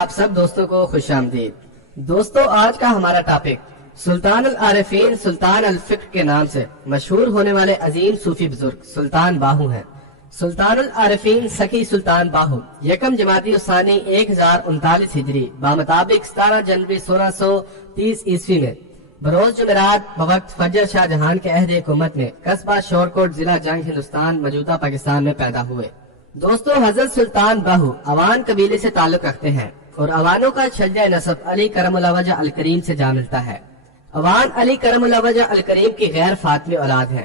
آپ سب دوستوں کو خوش آمدید۔ دوستوں، آج کا ہمارا ٹاپک سلطان العارفین سلطان الفقہ کے نام سے مشہور ہونے والے عظیم صوفی بزرگ سلطان باہو ہیں۔ سلطان العارفین سکی سلطان باہو یکم جمادی الثانی 1039 ہجری بامطابق 17 جنوری 1630 عیسوی میں بروز جمعرات بوقت فجر شاہ جہان کے عہد حکومت میں قصبہ شورکوٹ ضلع جنگ ہندوستان موجودہ پاکستان میں پیدا ہوئے۔ دوستو، حضرت سلطان باہو اوان قبیلے سے تعلق رکھتے ہیں اور اوانوں کا شجرہ نسب علی کرم اللہ وجہ الکریم سے جا ملتا ہے۔ اوان علی کرم اللہ وجہ الکریم کی غیر فاطمی اولاد ہے۔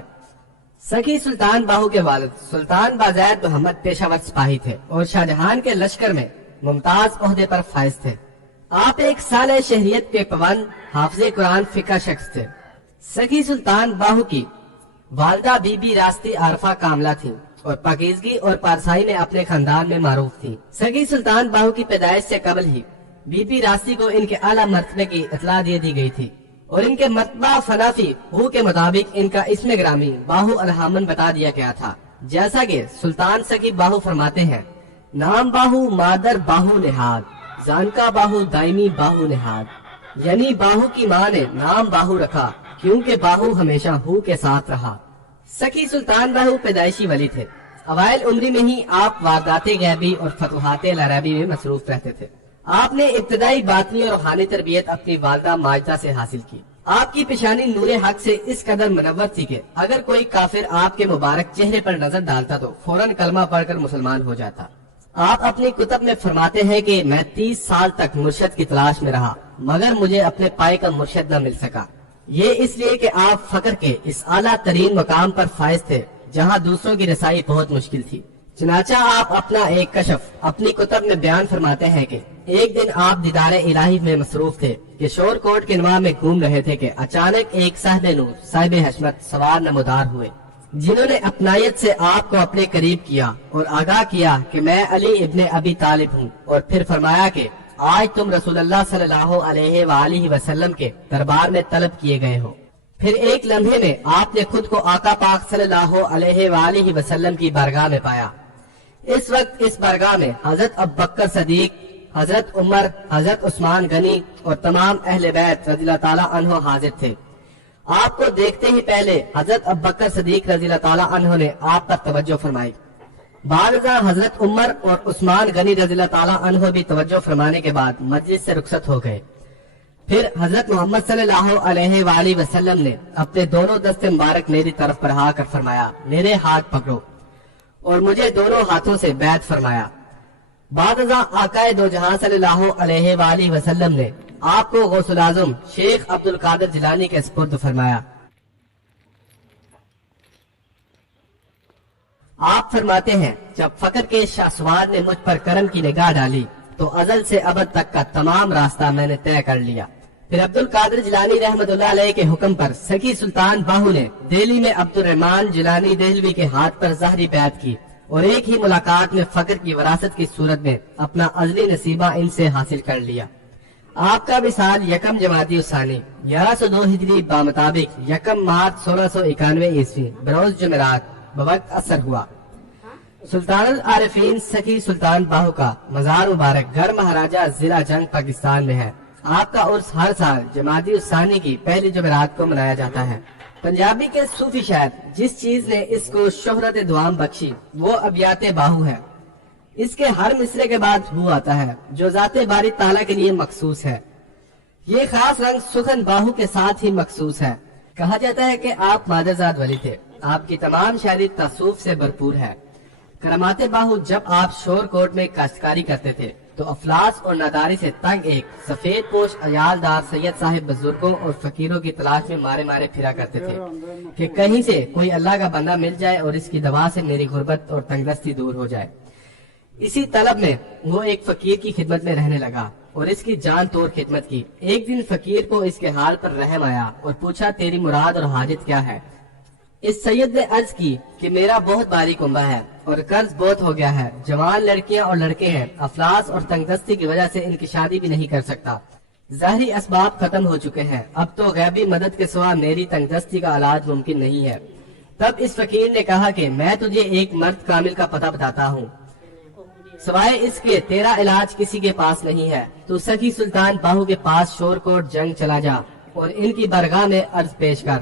سکی سلطان باہو کے والد سلطان بازید محمد پیشہ ور سپاہی تھے اور شاہجہان کے لشکر میں ممتاز عہدے پر فائز تھے۔ آپ ایک صالح شہریت کے پابند حافظ قرآن فقہ شخص تھے۔ سکی سلطان باہو کی والدہ بی بی راستی عارفہ کاملہ تھیں اور پاکیزگی اور پارسائی میں اپنے خاندان میں معروف تھی۔ سکی سلطان باہو کی پیدائش سے قبل ہی بی بی راستی کو ان کے اعلیٰ مرتبے کی اطلاع دے دی گئی تھی اور ان کے مرتبہ فنافی ہو کے مطابق ان کا اسم گرامی باہو الحامن بتا دیا گیا تھا۔ جیسا کہ سلطان سکی باہو فرماتے ہیں، نام باہو مادر باہو نہاد، زانکا باہو دائمی باہو نہاد، یعنی باہو کی ماں نے نام باہو رکھا کیونکہ باہو ہمیشہ ہو کے ساتھ رہا۔ سکی سلطان باہو پیدائشی ولی تھے۔ اوائل عمری میں ہی آپ واردات غیبی اور فتوحات لرابی میں مصروف رہتے تھے۔ آپ نے ابتدائی باطنی اور روحانی تربیت اپنی والدہ ماجدہ سے حاصل کی۔ آپ کی پیشانی نور حق سے اس قدر منور تھی کہ اگر کوئی کافر آپ کے مبارک چہرے پر نظر ڈالتا تو فوراً کلمہ پڑھ کر مسلمان ہو جاتا۔ آپ اپنی کتب میں فرماتے ہیں کہ میں 30 سال تک مرشد کی تلاش میں رہا مگر مجھے اپنے پائے کا مرشد نہ مل سکا۔ یہ اس لیے کہ آپ فقر کے اس اعلیٰ ترین مقام پر فائز تھے جہاں دوسروں کی رسائی بہت مشکل تھی۔ چنانچہ آپ اپنا ایک کشف اپنی کتب میں بیان فرماتے ہیں کہ ایک دن آپ دیدار الہی میں مصروف تھے کہ شور کوٹ کے نواح میں گھوم رہے تھے کہ اچانک ایک صاحب نور صاحب حشمت سوار نمودار ہوئے جنہوں نے اپنائیت سے آپ کو اپنے قریب کیا اور آگاہ کیا کہ میں علی ابن ابی طالب ہوں، اور پھر فرمایا کہ آج تم رسول اللہ صلی اللہ علیہ وآلہ وسلم کے دربار میں طلب کیے گئے ہو۔ پھر ایک لمحے میں آپ نے خود کو آقا پاک صلی اللہ علیہ وآلہ وسلم کی بارگاہ میں پایا۔ اس وقت اس بارگاہ میں حضرت ابوبکر صدیق، حضرت عمر، حضرت عثمان غنی اور تمام اہل بیت رضی اللہ تعالیٰ عنہ حاضر تھے۔ آپ کو دیکھتے ہی پہلے حضرت ابوبکر صدیق رضی اللہ تعالیٰ عنہ نے آپ پر توجہ فرمائی۔ بعد ازاں حضرت عمر اور عثمان غنی رضی اللہ تعالیٰ عنہ بھی توجہ فرمانے کے بعد مجلس سے رخصت ہو گئے۔ پھر حضرت محمد صلی اللہ علیہ وآلہ وسلم نے اپنے دونوں دست مبارک میری طرف بڑھا کر فرمایا، میرے ہاتھ پکڑو، اور مجھے دونوں ہاتھوں سے بیعت فرمایا۔ بعد ازاں آقائے دو جہاں صلی اللہ علیہ وآلہ وسلم نے آپ کو غوث الاعظم شیخ عبد القادر جیلانی کے سپرد فرمایا۔ آپ فرماتے ہیں، جب فقر کے شاہسوار نے مجھ پر کرم کی نگاہ ڈالی تو ازل سے ابد تک کا تمام راستہ میں نے طے کر لیا۔ پھر عبد القادر جیلانی رحمت اللہ علیہ کے حکم پر سکی سلطان باہو نے دہلی میں عبد الرحمن جیلانی دہلوی کے ہاتھ پر ظاہری بیعت کی اور ایک ہی ملاقات میں فقر کی وراثت کی صورت میں اپنا ازلی نصیبہ ان سے حاصل کر لیا۔ آپ کا وصال یکم جمادی الثانی 1102 ہجری بامطابق یکم مارچ 1691 عیسوی بروز جمعرات بوقت عصر ہوا۔ سلطان العارفین سکی سلطان باہو کا مزار مبارک گڑھ مہاراجہ ضلع جنگ پاکستان میں ہے۔ آپ کا عرس ہر سال جمادی الثانی کی پہلی جمعرات کو منایا جاتا ہے۔ پنجابی کے صوفی شاعر جس چیز نے اس کو شہرت دوام بخشی وہ ابیات باہو ہے۔ اس کے ہر مصرے کے بعد ہو آتا ہے جو ذات باری تعالیٰ کے لیے مخصوص ہے۔ یہ خاص رنگ سخن باہو کے ساتھ ہی مخصوص ہے۔ کہا جاتا ہے کہ آپ مادرزاد ولی تھے۔ آپ کی تمام شاعری تصوف سے بھرپور ہے۔ کرامات باہو جب آپ شور کوٹ میں کاشتکاری کرتے تھے تو افلاس اور ناداری سے تنگ ایک سفید پوش عیالدار سید صاحب بزرگوں اور فقیروں کی تلاش میں مارے مارے پھرا کرتے تھے کہ کہیں سے کوئی اللہ کا بندہ مل جائے اور اس کی دوا سے میری غربت اور تنگدستی دور ہو جائے۔ اسی طلب میں وہ ایک فقیر کی خدمت میں رہنے لگا اور اس کی جان توڑ خدمت کی۔ ایک دن فقیر کو اس کے حال پر رحم آیا اور پوچھا، تیری مراد اور حاجت کیا ہے؟ اس سید نے عرض کی کہ میرا بہت باری کنبہ ہے اور قرض بہت ہو گیا ہے، جوان لڑکیاں اور لڑکے ہیں، افلاس اور تنگدستی کی وجہ سے ان کی شادی بھی نہیں کر سکتا، ظاہری اسباب ختم ہو چکے ہیں، اب تو غیبی مدد کے سوا میری تنگدستی کا علاج ممکن نہیں ہے۔ تب اس فقیر نے کہا کہ میں تجھے ایک مرد کامل کا پتہ بتاتا ہوں، سوائے اس کے تیرا علاج کسی کے پاس نہیں ہے، تو سخی سلطان باہو کے پاس شورکوٹ جنگ چلا جا اور ان کی برگاہ میں عرض پیش کر۔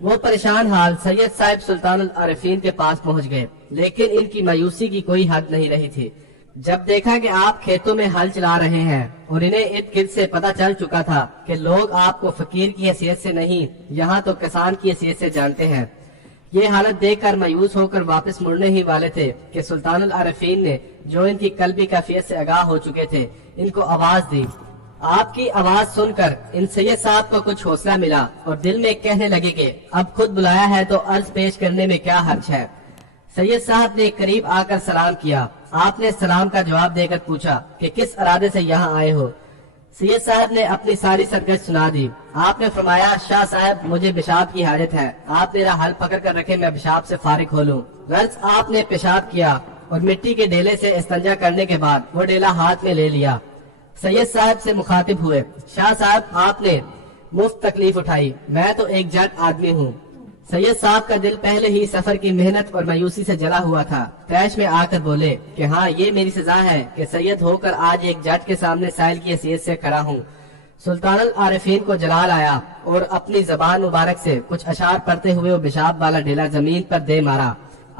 وہ پریشان حال سید صاحب سلطان العارفین کے پاس پہنچ گئے، لیکن ان کی مایوسی کی کوئی حد نہیں رہی تھی۔ جب دیکھا کہ آپ کھیتوں میں ہل چلا رہے ہیں اور انہیں ارد گرد سے پتہ چل چکا تھا کہ لوگ آپ کو فقیر کی حیثیت سے نہیں، یہاں تو کسان کی حیثیت سے جانتے ہیں، یہ حالت دیکھ کر مایوس ہو کر واپس مڑنے ہی والے تھے کہ سلطان العارفین نے، جو ان کی قلبی کیفیت سے آگاہ ہو چکے تھے، ان کو آواز دی۔ آپ کی آواز سن کر ان سید صاحب کو کچھ حوصلہ ملا اور دل میں کہنے لگے کہ اب خود بلایا ہے تو عرض پیش کرنے میں کیا حرج ہے۔ سید صاحب نے قریب آ کر سلام کیا۔ آپ نے سلام کا جواب دے کر پوچھا کہ کس ارادے سے یہاں آئے ہو۔ سید صاحب نے اپنی ساری سرگرد سنا دی۔ آپ نے فرمایا، شاہ صاحب مجھے پیشاب کی حاجت ہے، آپ میرا حل پکڑ کر رکھے، میں پیشاب سے فارغ ہو لوں۔ غرض آپ نے پیشاب کیا اور مٹی کے ڈیلے سے استنجا کرنے کے بعد وہ ڈیلا ہاتھ میں لے لیا۔ سید صاحب سے مخاطب ہوئے، شاہ صاحب آپ نے مفت تکلیف اٹھائی، میں تو ایک جٹ آدمی ہوں۔ سید صاحب کا دل پہلے ہی سفر کی محنت اور مایوسی سے جلا ہوا تھا، تیش میں آ کر بولے کہ ہاں یہ میری سزا ہے کہ سید ہو کر آج ایک جٹ کے سامنے سائل کی حیثیت سے کھڑا ہوں۔ سلطان العارفین کو جلال آیا اور اپنی زبان مبارک سے کچھ اشعار پڑھتے ہوئے وہ پیشاب والا ڈیلا زمین پر دے مارا۔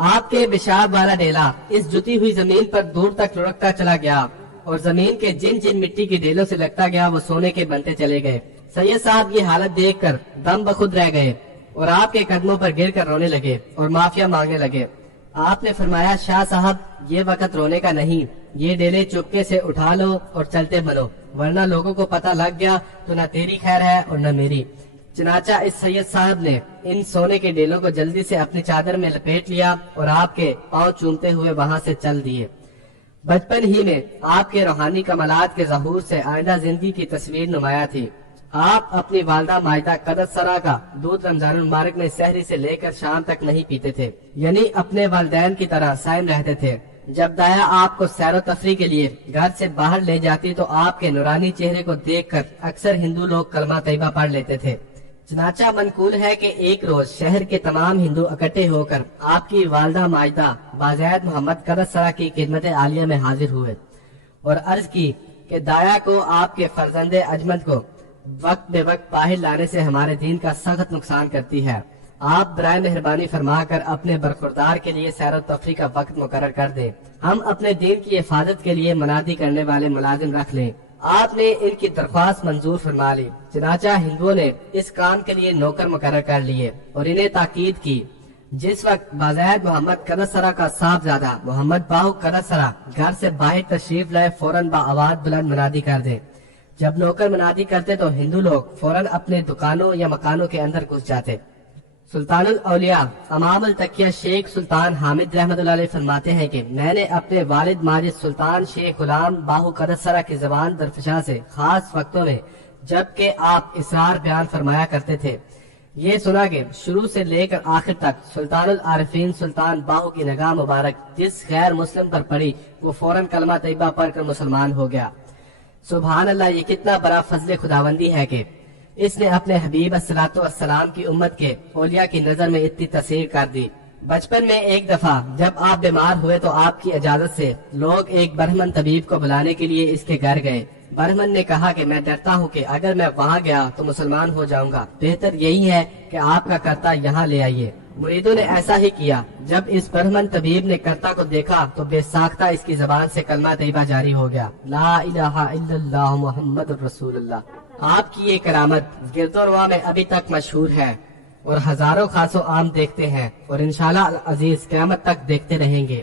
آپ کے پیشاب والا ڈیلا اس جتی ہوئی زمین پر دور تک لڑکتا چلا گیا اور زمین کے جن جن مٹی کے ڈیلوں سے لگتا گیا وہ سونے کے بنتے چلے گئے۔ سید صاحب یہ حالت دیکھ کر دم بخود رہ گئے اور آپ کے قدموں پر گر کر رونے لگے اور معافیا مانگنے لگے۔ آپ نے فرمایا، شاہ صاحب یہ وقت رونے کا نہیں، یہ ڈیلے چپکے سے اٹھا لو اور چلتے بنو، ورنہ لوگوں کو پتہ لگ گیا تو نہ تیری خیر ہے اور نہ میری۔ چنانچہ اس سید صاحب نے ان سونے کے ڈیلوں کو جلدی سے اپنی چادر میں لپیٹ لیا اور آپ کے پاؤں چومتے ہوئے وہاں سے چل دیے۔ بچپن ہی میں آپ کے روحانی کمالات کے ظہور سے آئندہ زندگی کی تصویر نمایاں تھی۔ آپ اپنی والدہ مائدہ قدس سرا کا دودھ رمضان المبارک میں سحری سے لے کر شام تک نہیں پیتے تھے، یعنی اپنے والدین کی طرح صائم رہتے تھے۔ جب دایا آپ کو سیر و تفریح کے لیے گھر سے باہر لے جاتی تو آپ کے نورانی چہرے کو دیکھ کر اکثر ہندو لوگ کلمہ طیبہ پڑھ لیتے تھے۔ چنانچہ منقول ہے کہ ایک روز شہر کے تمام ہندو اکٹھے ہو کر آپ کی والدہ مائدہ بازید محمد قدس سرا کی خدمت عالیہ میں حاضر ہوئے اور عرض کی کہ دایا کو آپ کے فرزند اجمد کو وقت بے وقت باہر لانے سے ہمارے دین کا سخت نقصان کرتی ہے، آپ برائے مہربانی فرما کر اپنے برخوردار کے لیے سیر و تفریح کا وقت مقرر کر دیں، ہم اپنے دین کی حفاظت کے لیے منادی کرنے والے ملازم رکھ لیں۔ آپ نے ان کی درخواست منظور فرما لی۔ چنانچہ ہندوؤں نے اس کام کے لیے نوکر مقرر کر لیے اور انہیں تاکید کی، جس وقت بازید محمد قدس سرا کا صاحبزادہ محمد باہو قدس سرا گھر سے باہر تشریف لائے فوراً باآواز بلند منادی کر دیں۔ جب نوکر منادی کرتے تو ہندو لوگ فوراً اپنے دکانوں یا مکانوں کے اندر گھس جاتے۔ سلطان الاولیاء امام التقیہ شیخ سلطان حامد رحمۃ اللہ علیہ فرماتے ہیں کہ میں نے اپنے والد ماجد سلطان شیخ غلام باہو قدس سرا کی زبان درفشاں سے خاص وقتوں میں جبکہ آپ اسرار بیان فرمایا کرتے تھے یہ سنا کہ شروع سے لے کر آخر تک سلطان العارفین سلطان باہو کی نگاہ مبارک جس غیر مسلم پر پڑی وہ فوراً کلمہ طیبہ پڑھ کر مسلمان ہو گیا۔ سبحان اللہ، یہ کتنا بڑا فضل خداوندی ہے کہ اس نے اپنے حبیب الصلوۃ والسلام کی امت کے اولیاء کی نظر میں اتنی تاثیر کر دی۔ بچپن میں ایک دفعہ جب آپ بیمار ہوئے تو آپ کی اجازت سے لوگ ایک برہمن طبیب کو بلانے کے لیے اس کے گھر گئے۔ برہمن نے کہا کہ میں ڈرتا ہوں کہ اگر میں وہاں گیا تو مسلمان ہو جاؤں گا، بہتر یہی ہے کہ آپ کا کرتا یہاں لے آئیے۔ مریدوں نے ایسا ہی کیا۔ جب اس برہمن طبیب نے کرتا کو دیکھا تو بے ساختہ اس کی زبان سے کلمہ طیبہ جاری ہو گیا، لا الہ الا اللہ محمد رسول اللہ۔ آپ کی یہ کرامت گرد و نواح میں ابھی تک مشہور ہے اور ہزاروں خاص و عام دیکھتے ہیں اور انشاءاللہ العزیز قیامت تک دیکھتے رہیں گے۔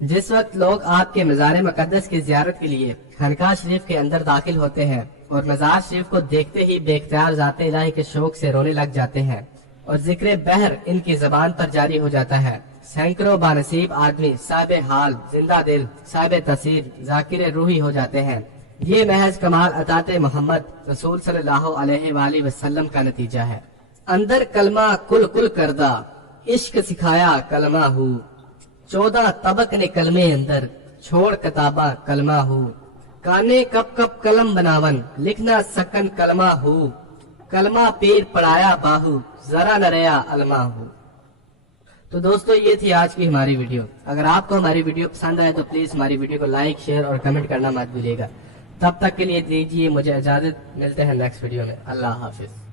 جس وقت لوگ آپ کے مزار مقدس کی زیارت کے لیے خانقاہ شریف کے اندر داخل ہوتے ہیں اور مزار شریف کو دیکھتے ہی بے اختیار ذات الہی کے شوق سے رونے لگ جاتے ہیں اور ذکر بحر ان کی زبان پر جاری ہو جاتا ہے، سینکڑوں بانصیب آدمی صاحب حال، زندہ دل، صاحب تاثیر، ذاکر روحی ہو جاتے ہیں۔ یہ محض کمال عطات محمد رسول صلی اللہ علیہ وآلہ وسلم کا نتیجہ ہے۔ اندر کلمہ کل کل کردہ، عشق سکھایا کلمہ ہو، 14 طبق نے کلمے اندر، چھوڑ کتابہ کلمہ ہو، کانے کب کب قلم بناون، لکھنا سکن کلمہ ہو، کلمہ پیر پڑھایا باہو، ذرا نہ ریا علمہ ہو۔ تو دوستو یہ تھی آج کی ہماری ویڈیو. اگر آپ کو ہماری ویڈیو پسند آئے تو پلیز ہماری ویڈیو کو لائک شیئر اور کمنٹ کرنا مت بھولیے گا. تب تک کے لیے دیجیے مجھے اجازت, ملتے ہیں نیکسٹ ویڈیو میں. اللہ حافظ.